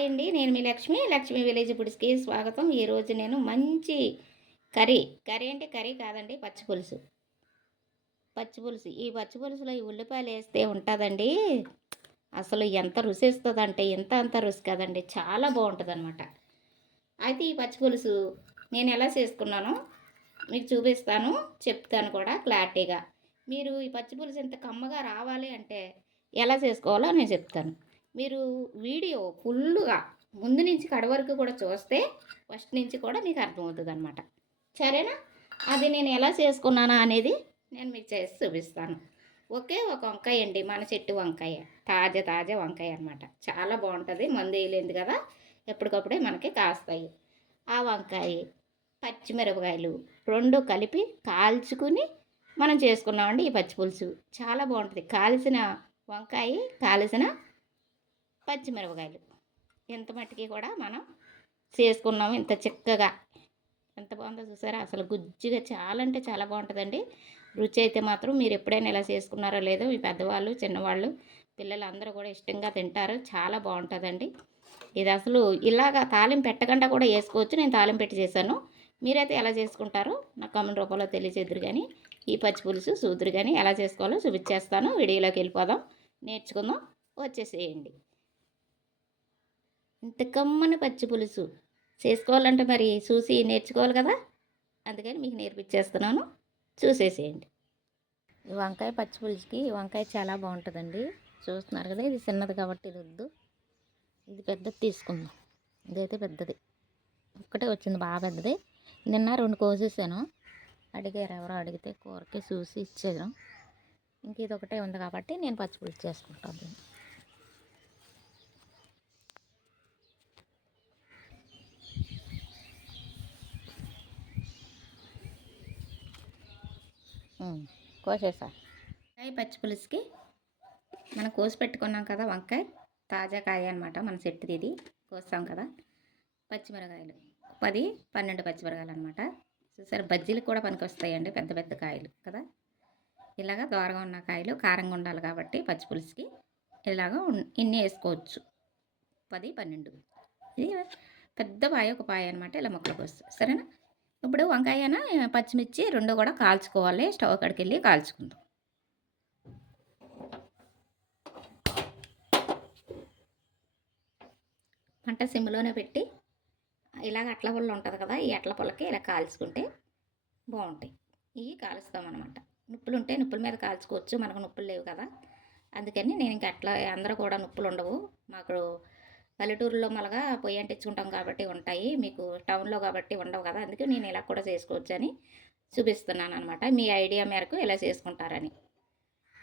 అండి నేను మీ లక్ష్మి. లక్ష్మి విలేజ్ ఫుడ్స్కి స్వాగతం. ఈరోజు నేను మంచి కర్రీ. కర్రీ అంటే కర్రీ కాదండి పచ్చి పులుసు. పచ్చి పులుసు. ఈ పచ్చి పులుసులో ఈ ఉల్లిపాయలు వేస్తే ఉంటుందండి. అసలు ఎంత రుచి ఇస్తుందంటే ఎంత అంత రుచి కదండి. చాలా బాగుంటుంది అనమాట అయితే ఈ పచ్చి పులుసు నేను ఎలా చేసుకున్నానో మీకు చూపిస్తాను. చెప్తాను కూడా క్లారిటీగా. మీరు ఈ పచ్చి పులుసు ఇంత కమ్మగా రావాలి అంటే ఎలా చేసుకోవాలో నేను చెప్తాను. మీరు వీడియో ఫుల్గా ముందు నుంచి కడ వరకు కూడా చూస్తే ఫస్ట్ నుంచి కూడా మీకు అర్థమవుతుంది అనమాట సరేనా? అది నేను ఎలా చేసుకున్నానా అనేది నేను మీకు చేసి చూపిస్తాను. ఒకే ఒక వంకాయ అండి మన చెట్టు వంకాయ. తాజా తాజా వంకాయ అనమాట చాలా బాగుంటుంది మందు వేయలేదు కదా. ఎప్పటికప్పుడే మనకి కాస్తాయి. ఆ వంకాయ పచ్చిమిరపకాయలు రెండు కలిపి కాల్చుకుని మనం చేసుకున్నామండి ఈ పచ్చి పులుసు చాలా బాగుంటుంది. కాల్చిన వంకాయ కాల్చిన పచ్చిమిరపకాయలు. ఇంత మట్టికి కూడా మనం చేసుకున్నాము ఇంత చిక్కగా. ఎంత బాగుందో చూసారా? అసలు గుజ్జుగా చాలా అంటే చాలా బాగుంటుందండి. రుచి అయితే మాత్రం మీరు ఎప్పుడైనా ఇలా చేసుకున్నారో లేదో మీ పెద్దవాళ్ళు చిన్నవాళ్ళు పిల్లలు అందరూ కూడా ఇష్టంగా తింటారు. చాలా బాగుంటుందండి. ఇది అసలు ఇలాగా తాలింపు పెట్టకుండా కూడా వేసుకోవచ్చు. నేను తాలింపు పెట్టి చేశాను. మీరైతే ఎలా చేసుకుంటారో నాకు కామెంట్ రూపంలో తెలియజేద్దరు కానీ ఈ పచ్చి పులుసు సూదురు కానీ ఎలా చేసుకోవాలో చూపించేస్తాను. వీడియోలోకి వెళ్ళిపోదాం. నేర్చుకుందాం. వచ్చేసేయండి. ఇంత కమ్మని పచ్చి పులుసు. చేసుకోవాలంటే మరి చూసి నేర్చుకోవాలి కదా? అందుకని మీకు నేర్పించేస్తున్నాను. చూసేసేయండి. ఈ వంకాయ పచ్చి పులుసుకి వంకాయ చాలా బాగుంటుందండి. చూస్తున్నారు కదా ఇది చిన్నది కాబట్టి ఇది వద్దు. ఇది పెద్దది తీసుకుందాం. ఇదైతే పెద్దది. ఒక్కటే వచ్చింది బాగా పెద్దది. నిన్న రెండు కోసేసాను. అడిగారు ఎవరో అడిగితే కూరకి చూసి ఇచ్చాను ఇంక ఇది ఒకటే ఉంది కాబట్టి నేను పచ్చి పులుసు చేసుకుంటాను దీన్ని ఉమ్, కోసేసా. వంకాయ పచ్చి పులుసుకి మనం కోసి పెట్టుకున్నాం కదా వంకాయ తాజా కాయ అనమాట మన చెట్టుది ఇది కోస్తాం కదా. పచ్చిమిరకాయలు పది పన్నెండు పచ్చిమిరకాయలు అనమాట చూసారు బజ్జీలు కూడా పనికొస్తాయండి పెద్ద పెద్ద కాయలు కదా. ఇలాగ దూరంగా ఉన్న కాయలు కారంగా ఉండాలి కాబట్టి పచ్చి పులుసుకి ఇలాగ ఉన్- ఇన్ని వేసుకోవచ్చు. పది పన్నెండు. ఇది పెద్ద పాయ ఒక పాయ అనమాట ఇలా మొక్కలు వస్తుంది. సరేనా? ఇప్పుడు వంకాయన పచ్చిమిర్చి రెండు కూడా కాల్చుకోవాలి. స్టవ్ అక్కడికి వెళ్ళి కాల్చుకుందాం. మంట సిమ్లోనే పెట్టి ఇలాగ అట్ల పుల్ల ఉంటుంది కదా ఈ అట్ల పుల్లకి ఇలా కాల్చుకుంటే బాగుంటాయి. ఇవి కాలుస్తాం అనమాట నొప్పులు ఉంటే నొప్పుల మీద కాల్చుకోవచ్చు మనకు నొప్పులు లేవు కదా. అందుకని నేను ఇంకా అట్లా అందరూ కూడా నొప్పులు ఉండవు. మాకు పల్లెటూరులో మలగా పొయ్యి అంటించుకుంటాం కాబట్టి ఉంటాయి. మీకు టౌన్లో కాబట్టి ఉండవు కదా అందుకే నేను ఇలా కూడా చేసుకోవచ్చు అని చూపిస్తున్నాను అనమాట మీ ఐడియా మేరకు ఇలా చేసుకుంటారని.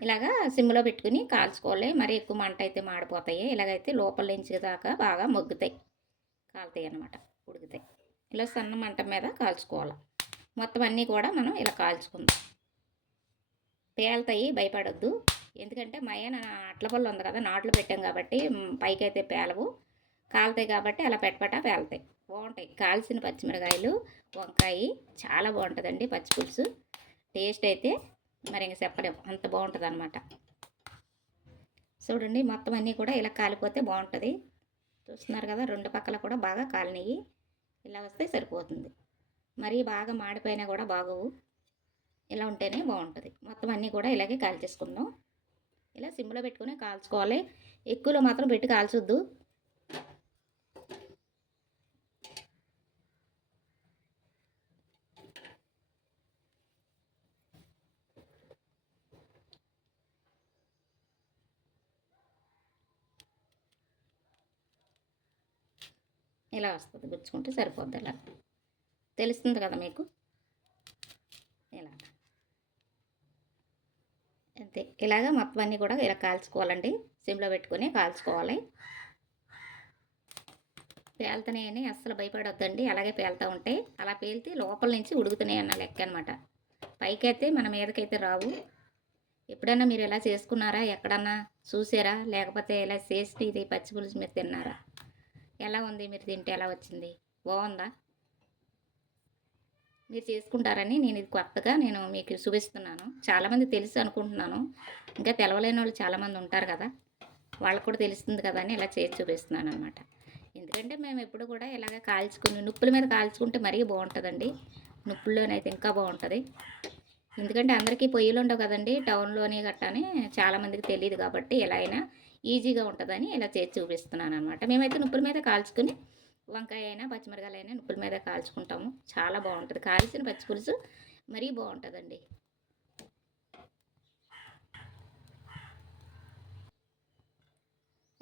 ఇలాగా సిమ్లో పెట్టుకుని కాల్చుకోవాలి. మరి ఎక్కువ మంట అయితే మాడిపోతాయి. ఇలాగైతే లోపల నుంచి దాకా బాగా మొగ్గుతాయి. కాలుతాయి అనమాట ఉడుకుతాయి. ఇలా సన్న మంట మీద కాల్చుకోవాలి. మొత్తం అన్నీ కూడా మనం ఇలా కాల్చుకుందాం. పేలుతాయి భయపడొద్దు. ఎందుకంటే మయన అట్ల పళ్ళు ఉంది కదా నాట్లు పెట్టాం కాబట్టి పైకైతే పేలవు. కాలుతాయి కాబట్టి అలా పెట్టపట పేలుతాయి. బాగుంటాయి. కాల్చిన పచ్చిమిరకాయలు వంకాయ చాలా బాగుంటుందండి పచ్చిపులుసు. టేస్ట్ అయితే మరి ఇంక చెప్పలేము అంత బాగుంటుంది అనమాట చూడండి మొత్తం అన్నీ కూడా ఇలా కాలిపోతే బాగుంటుంది. చూస్తున్నారు కదా రెండు పక్కల కూడా బాగా కాలినవి ఇలా వస్తే సరిపోతుంది. మరీ బాగా మాడిపోయినా కూడా బాగోవు. ఇలా ఉంటేనే బాగుంటుంది. మొత్తం అన్నీ కూడా ఇలాగే కాల్చేసుకుందాం. ఇలా సిమ్లో పెట్టుకుని కాల్చుకోవాలి. ఎక్కువలో మాత్రం పెట్టి కాల్చొద్దు. ఇలా వస్తుంది. గుచ్చుకుంటే సరిపోద్ది ఇలా తెలుస్తుంది కదా మీకు ఇలా అంతే. ఇలాగ మొత్తం అన్నీ కూడా ఇలా కాల్చుకోవాలండి. సిమ్లో పెట్టుకొని కాల్చుకోవాలి. పేలుతున్నాయని అస్సలు భయపడొద్దండి. అలాగే పేలుతూ ఉంటాయి అలా పేలితే లోపల నుంచి ఉడుకుతున్నాయి అన్న లెక్క అనమాట పైకైతే మన మీదకైతే రావు. ఎప్పుడైనా మీరు ఇలా చేసుకున్నారా? ఎక్కడన్నా చూసారా? లేకపోతే ఇలా చేసి ఇది పచ్చి పులుసు మీరు తిన్నారా? ఎలా ఉంది? మీరు తింటే ఎలా వచ్చింది? బాగుందా? మీరు చేసుకుంటారని నేను ఇది కొత్తగా నేను మీకు చూపిస్తున్నాను. చాలామంది తెలుసు అనుకుంటున్నాను. ఇంకా తెలవలేని వాళ్ళు చాలామంది ఉంటారు కదా. వాళ్ళకు కూడా తెలుస్తుంది కదా అని ఇలా చేసి చూపిస్తున్నాను అనమాట ఎందుకంటే మేము ఎప్పుడు కూడా ఇలాగ కాల్చుకుని నుప్పుల మీద కాల్చుకుంటే మరీ బాగుంటుందండి. నుప్పుల్లోనైతే ఇంకా బాగుంటుంది. ఎందుకంటే అందరికీ పొయ్యిలు ఉండవు కదండి. టౌన్లోనే గట్టని చాలామందికి తెలియదు కాబట్టి ఎలా అయినా ఈజీగా ఉంటుందని ఇలా చేసి చూపిస్తున్నాను అనమాట మేమైతే నుప్పుల మీద కాల్చుకుని వంకాయ అయినా పచ్చిమిరకాయలు అయినా మీద కాల్చుకుంటాము. చాలా బాగుంటుంది. కాల్చిన పచ్చి పులుసు మరీ బాగుంటుందండి.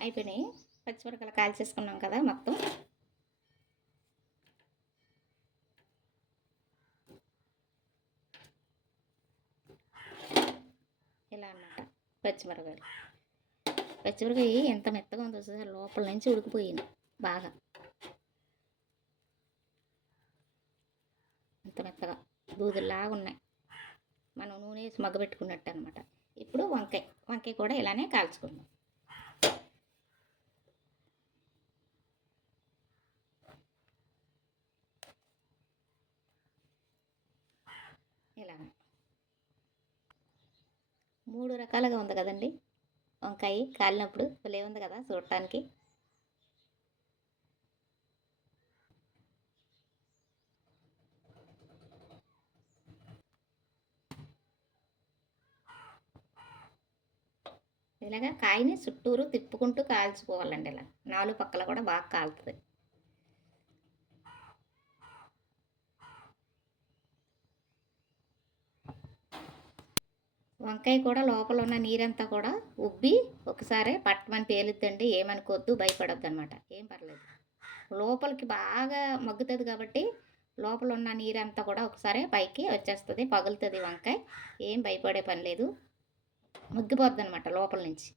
అయిపోయినాయి. పచ్చిమిరకాయలు కాల్చేసుకున్నాం కదా మొత్తం. ఇలా అన్నమాట. పచ్చిమిరకాయలు. పచ్చిమిరకాయ ఎంత మెత్తగా ఉందో లోపల నుంచి ఉడికిపోయింది బాగా. మెత్త మెత్తగా దూదుల్లాగా ఉన్నాయి మనం నూనె వేసి మగ్గబెట్టుకున్నట్టు అనమాట ఇప్పుడు వంకాయ. వంకాయ కూడా ఇలానే కాల్చుకుందాం. ఇలా మూడు రకాలుగా ఉంది కదండి. వంకాయ కాలినప్పుడు భలే ఉంది కదా చూడటానికి. ఇలాగా కాయని చుట్టూరు తిప్పుకుంటూ కాల్చుకోవాలండి ఇలా. నాలుగు పక్కల కూడా బాగా కాలుతుంది. వంకాయ కూడా లోపల ఉన్న నీరంతా కూడా ఉబ్బి ఒకసారి పట్టమని పేలుద్దండి. ఏమనుకోవద్దు భయపడొద్దు అనమాట ఏం పర్లేదు. లోపలికి బాగా మగ్గుతుంది కాబట్టి లోపల ఉన్న నీరంతా కూడా ఒకసారి పైకి వచ్చేస్తుంది పగులుతుంది వంకాయ. ఏం భయపడే పని లేదు. ముగ్గిపోద్ది అనమాట లోపల నుంచి.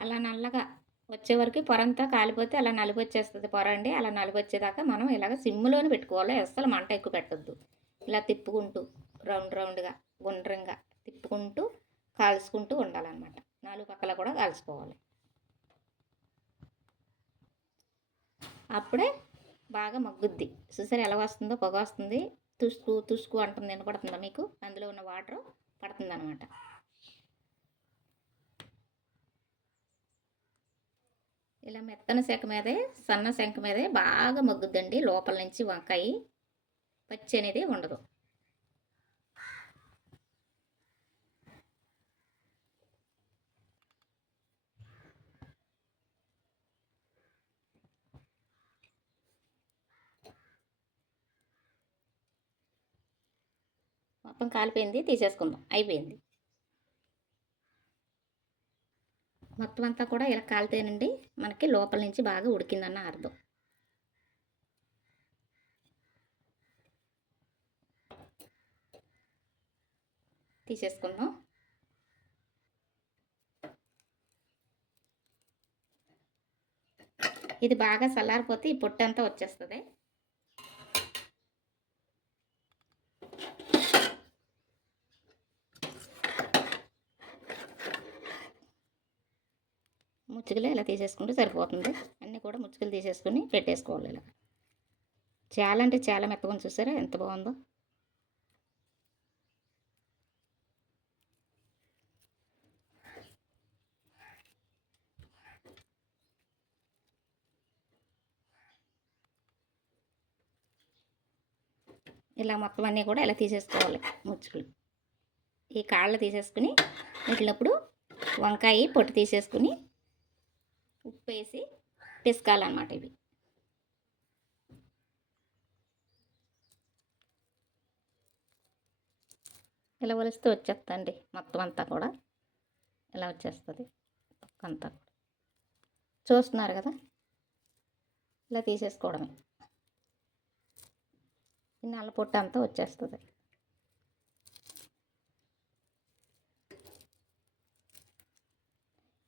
అలా నల్లగా వచ్చే వరకు పొరంతా కాలిపోతే అలా నలుగు వచ్చేస్తుంది పొర అండి. అలా నలుగు వచ్చేదాకా మనం ఇలాగ సిమ్లోనే పెట్టుకోవాలి. అస్సలు మంట ఎక్కువ పెట్టద్దు. ఇలా తిప్పుకుంటూ రౌండ్ రౌండ్గా గుండ్రంగా తిప్పుకుంటూ కాల్చుకుంటూ ఉండాలన్నమాట. నాలుగు పక్కల కూడా కాల్చుకోవాలి. అప్పుడే బాగా మగ్గుద్ది. చూసారు ఎలా వస్తుందో పొగ వస్తుంది. తుసుకు తుసుకు అంటుంది వినపడుతుందా మీకు? అందులో ఉన్న వాటర్ పడుతుంది అనమాట ఇలా మెత్తన శంఖ మీదే సన్న శంఖ మీదే బాగా మగ్గుద్దండి. లోపల నుంచి వంకాయ పచ్చి అనేది ఉండదు. మొత్తం కాలిపోయింది తీసేసుకుందాం. అయిపోయింది. మొత్తం అంతా కూడా ఇలా కాలితేనండి మనకి లోపల నుంచి బాగా ఉడికిందన్న అర్థం. తీసేసుకుందాం. ఇది బాగా చల్లారిపోతే ఈ పొట్టు అంతా వచ్చేస్తుంది. ముచ్చుకలు ఇలా తీసేసుకుంటే సరిపోతుంది. అన్నీ కూడా ముచ్చుకలు తీసేసుకుని పెట్టేసుకోవాలి ఇలా. చాలా అంటే చాలా మెత్తగా చూసారా? ఎంత బాగుందో. ఇలా మొత్తం అన్నీ కూడా ఇలా తీసేసుకోవాలి ముచ్చుకలు. ఈ కాళ్ళు తీసేసుకుని వీటినప్పుడు వంకాయ పొట్టు తీసేసుకుని ఉప్పు వేసి పిసకాలన్నమాట ఇవి. ఇలా ఒలిస్తే వచ్చేస్తండి మొత్తం అంతా కూడా. ఇలా వచ్చేస్తుంది అంతా చూస్తున్నారు కదా? ఇలా తీసేసుకోవడమే. నల్ల పొట్టు అంతా వచ్చేస్తుంది.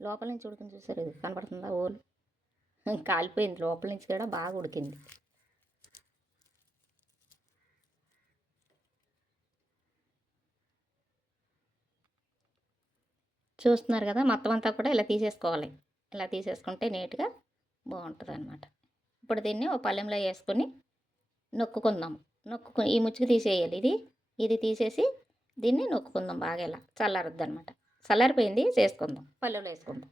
లోపల నుంచి ఉడికింది చూసారు ఇది కనపడుతుందా ఓలు? కాలిపోయింది లోపల నుంచి కూడా బాగా ఉడికింది. చూస్తున్నారు కదా మొత్తం అంతా కూడా ఇలా తీసేసుకోవాలి. ఇలా తీసేసుకుంటే నీట్గా బాగుంటుంది అనమాట ఇప్పుడు దీన్ని ఒక పళ్ళెంలో వేసుకొని నొక్కుకుందాం. నొక్కు ఈ ముచ్చుకు తీసేయాలి ఇది. ఇది తీసేసి దీన్ని నొక్కుకుందాం బాగా ఇలా చల్లారద్దు అనమాట చల్లారిపోయింది చేసుకుందాం. పల్లెలు వేసుకుందాం.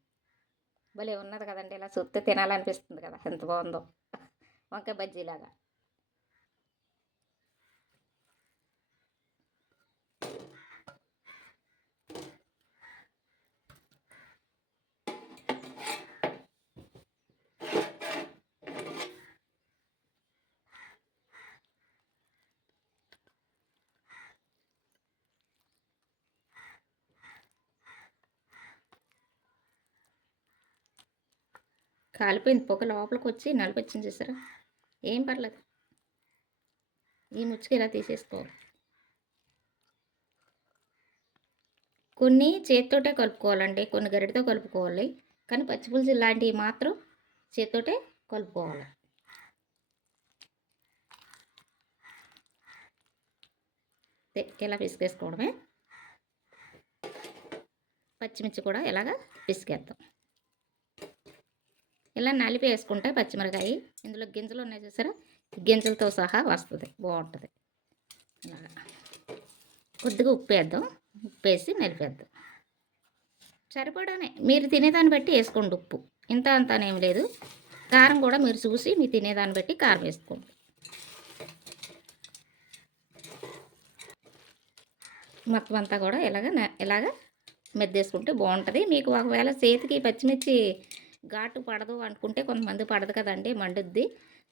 భలే ఉన్నది కదండి ఇలా చూస్తే తినాలనిపిస్తుంది కదా ఎంత బాగుందో. వంకాయ బజ్జీలాగా. కాలిపోయింది. పొగ లోపలికి వచ్చి నలిపొచ్చింది చేసారా? ఏం పర్లేదు. ఈ ముచ్చుకు ఇలా తీసేసుకోవాలి. కొన్ని చేతితోటే కలుపుకోవాలండి. కొన్ని గరిటతో కలుపుకోవాలి. కానీ పచ్చిపులుసు ఇలాంటివి మాత్రం చేతితోటే కలుపుకోవాలి. ఇలా పిసికేసుకోవడమే. పచ్చిమిర్చి కూడా ఇలాగ పిసికేద్దాం. ఇలా నలిపి వేసుకుంటే పచ్చిమిరకాయ ఇందులో గింజలు ఉన్నాయి చూసారా? గింజలతో సహా వస్తుంది బాగుంటుంది. ఇలాగా. కొద్దిగా ఉప్పు వేద్దాం. ఉప్పు వేసి నలిపేద్దాం. సరిపడానే మీరు తినేదాన్ని బట్టి వేసుకోండి ఉప్పు. ఇంత అంతనేం లేదు. కారం కూడా మీరు చూసి మీ తినేదాన్ని బట్టి కారం వేసుకోండి. మొత్తం అంతా కూడా ఇలాగ ఇలాగ మెద్దేసుకుంటే బాగుంటుంది. మీకు ఒకవేళ చేతికి పచ్చిమిర్చి ఘాటు పడదు అనుకుంటే కొంతమంది పడదు కదండి మండుద్ది.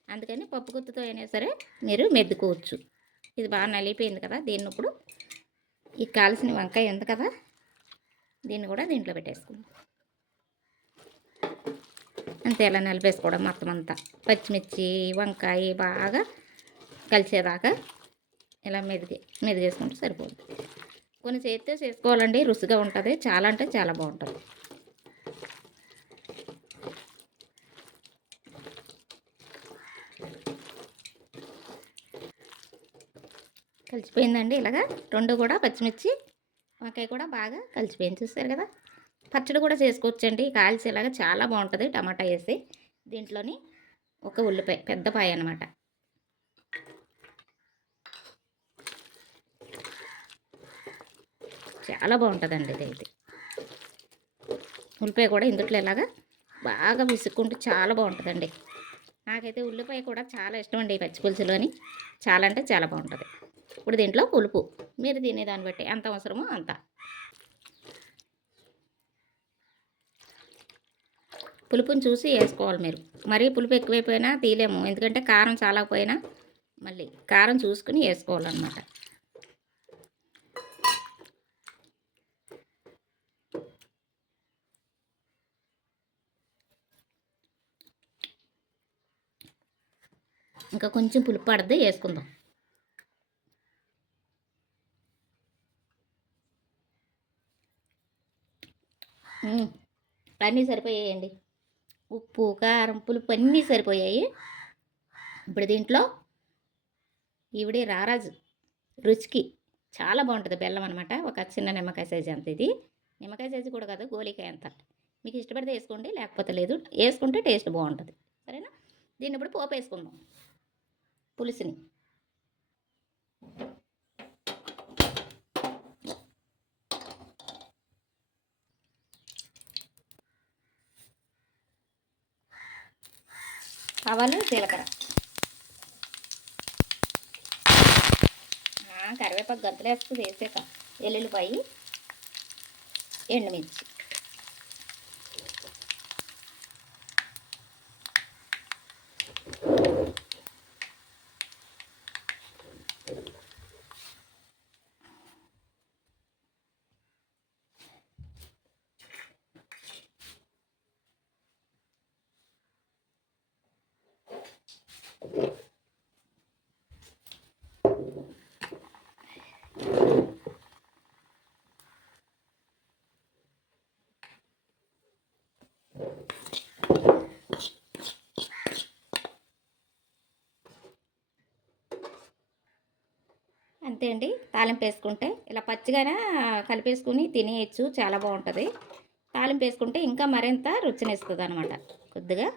అందుకని పప్పు గుత్తుతో అయినా సరే మీరు మెద్దుకోవచ్చు ఇది బాగా నలిగిపోయింది కదా దీన్ని ఇప్పుడు ఈ కాల్సిన వంకాయ ఉంది కదా దీన్ని కూడా దీంట్లో పెట్టేసుకుందాం. అంతే ఇలా నలిపేసుకోవడం మొత్తం అంతా. పచ్చిమిర్చి వంకాయ బాగా కలిసేదాకా ఇలా మెదిగి మెదిగేసుకుంటే సరిపోతుంది కొన్ని చేతితో చేసుకోవాలండి రుచిగా ఉంటుంది. చాలా అంటే చాలా బాగుంటుంది. కలిసిపోయిందండి. ఇలాగా రెండు కూడా పచ్చిమిర్చి వంకాయ కూడా బాగా కలిసిపోయింది. చూస్తారు కదా? పచ్చడి కూడా చేసుకోవచ్చండి. కాల్చి ఇలాగా చాలా బాగుంటుంది టమాటా వేసి. దీంట్లోని ఒక ఉల్లిపాయ పెద్ద పాయ అనమాట చాలా బాగుంటుందండి ఇదైతే అయితే. ఉల్లిపాయ కూడా ఇందుట్లో ఇలాగా బాగా విసుక్కుంటూ చాలా బాగుంటుందండి. నాకైతే ఉల్లిపాయ కూడా చాలా ఇష్టం అండి ఈ పచ్చిపులుసులోని. చాలా అంటే చాలా బాగుంటుంది. ఇప్పుడు దీంట్లో పులుపు. మీరు తినేదాన్ని బట్టి ఎంత అవసరమో అంత. పులుపుని చూసి వేసుకోవాలి మీరు. మరీ పులుపు ఎక్కువైపోయినా తీయలేము. ఎందుకంటే కారం చాలా పోయినా మళ్ళీ కారం చూసుకుని వేసుకోవాలన్నమాట. ఇంకా కొంచెం పులుపు పడద్దు వేసుకుందాం. అన్నీ సరిపోయాయండి. ఉప్పు కారం పులుపు అన్నీ సరిపోయాయి. ఇప్పుడు దీంట్లో ఈవిడే రారాజు రుచికి చాలా బాగుంటుంది బెల్లం అనమాట ఒక చిన్న నిమ్మకాయ సైజు అంత ఇది. నిమ్మకాయ సైజు కూడా కాదు గోలికాయ అంత. మీకు ఇష్టపడితే వేసుకోండి లేకపోతే లేదు. వేసుకుంటే టేస్ట్ బాగుంటుంది. సరేనా? దీన్ని ఇప్పుడు పోపు వేసుకుందాం. పులుసుని. ఆవాలు జీలకర్ర. కరివేపాకు గంతులు వేసాక వెల్లుల్లిపాయి ఎండుమిర్చి. అండి తాలింపు వేసుకుంటే ఇలా పచ్చిగానే కలిపేసుకుని తినేయచ్చు చాలా బాగుంటుంది. తాలింపు వేసుకుంటే ఇంకా మరింత రుచినిస్తుంది అనమాట కొద్దిగా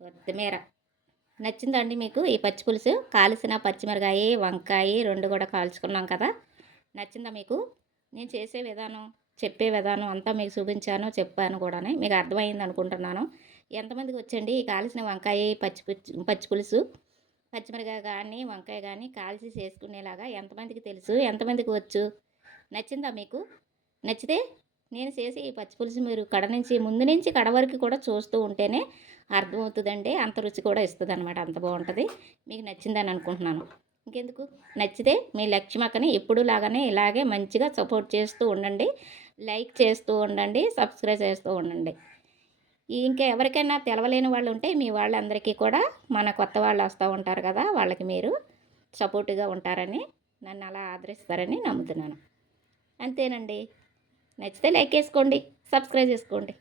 కొత్తిమీర. నచ్చిందండి మీకు ఈ పచ్చి పులుసు? కాల్చిన పచ్చిమిరకాయ వంకాయ రెండు కూడా కాల్చుకున్నాం కదా. నచ్చిందా మీకు? నేను చేసే విధానం చెప్పే విధానం అంతా మీకు చూపించాను చెప్పాను కూడా మీకు అర్థమైంది అనుకుంటున్నాను ఎంతమందికి వచ్చండి ఈ కాల్చిన వంకాయ పచ్చి పచ్చి పులుసు? పచ్చిమిరకాయ కానీ వంకాయ కానీ కాల్చి చేసుకునేలాగా ఎంతమందికి తెలుసు ఎంతమందికి వచ్చు? నచ్చిందా మీకు? నచ్చితే నేను చేసే ఈ పచ్చిపులుసు మీరు కడ నుంచి ముందు నుంచి కడ వరకు కూడా చూస్తూ ఉంటేనే అర్థమవుతుందండి. అంత రుచి కూడా ఇస్తుంది అనమాట అంత బాగుంటుంది. మీకు నచ్చిందని అనుకుంటున్నాను. ఇంకెందుకు? నచ్చితే మీ లక్ష్మక్కని ఎప్పుడు లాగానే ఇలాగే మంచిగా సపోర్ట్ చేస్తూ ఉండండి. లైక్ చేస్తూ ఉండండి. సబ్స్క్రైబ్ చేస్తూ ఉండండి. ఇంకా ఎవరికైనా తెలవలేని వాళ్ళు ఉంటే మీ వాళ్ళందరికీ కూడా మన కొత్త వాళ్ళు వస్తూ ఉంటారు కదా వాళ్ళకి మీరు సపోర్ట్గా ఉంటారని నన్ను అలా ఆదరిస్తారని నమ్ముతున్నాను. అంతేనండి. నచ్చితే లైక్ వేసుకోండి సబ్స్క్రైబ్ చేసుకోండి.